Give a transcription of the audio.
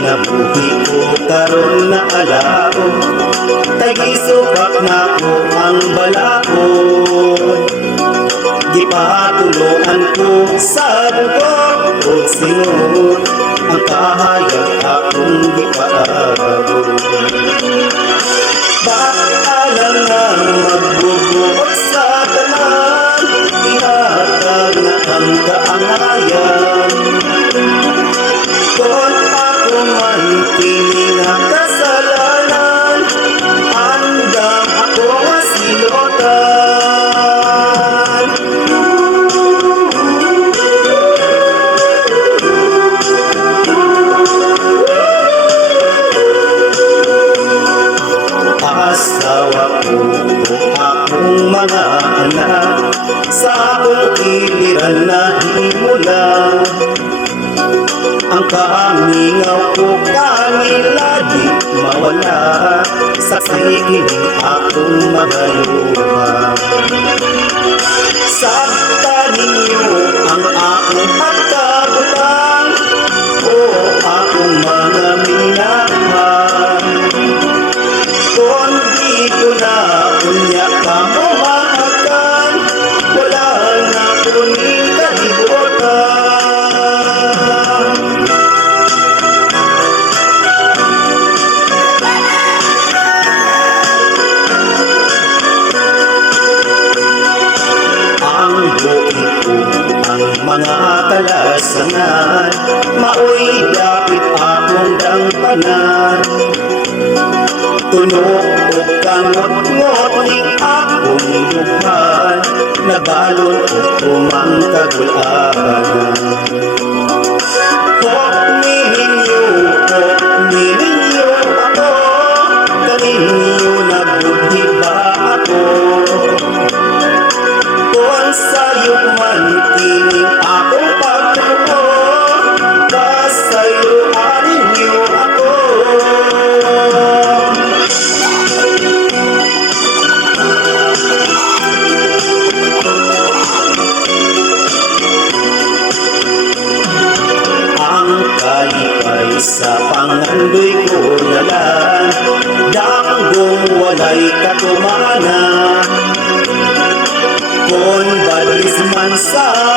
kinabuhi ko karon na alao, tagisubak na ko ang balaod. Gipatuloan ko sa bugok o singot, ang kahayag akong gipaabot. Baalang nga magbubuot sa tanan, ihatag na ang kaangayan. Kung ako man kini nga kasalanan, andam ako nga silotan. Asawa ko o akong mga anak, sa akong iliran na himula. Ang kamingaw ko kanila di mawala, sa sikiling akong mga luha. Sakta ninyo ang akong pagkabutang, o akong mga minamahal. Kung di ko na unya ka mahakan, wala na kuning kalibutan. Ang buhay ko, ang mga kalasangan, maoy dapit akong dangpanan. Tunog o kangot-ngot ning akong lukman, nabalon o tumang kagulaan. Hok ninyo ako, kaninyo nabudhi ba ako? Kung sa'yo man kining akong pagtuo, kasayo aninyo ako. Kalipay sa pangandoy ko nalan, danggong walay katumana. Kung badis man sa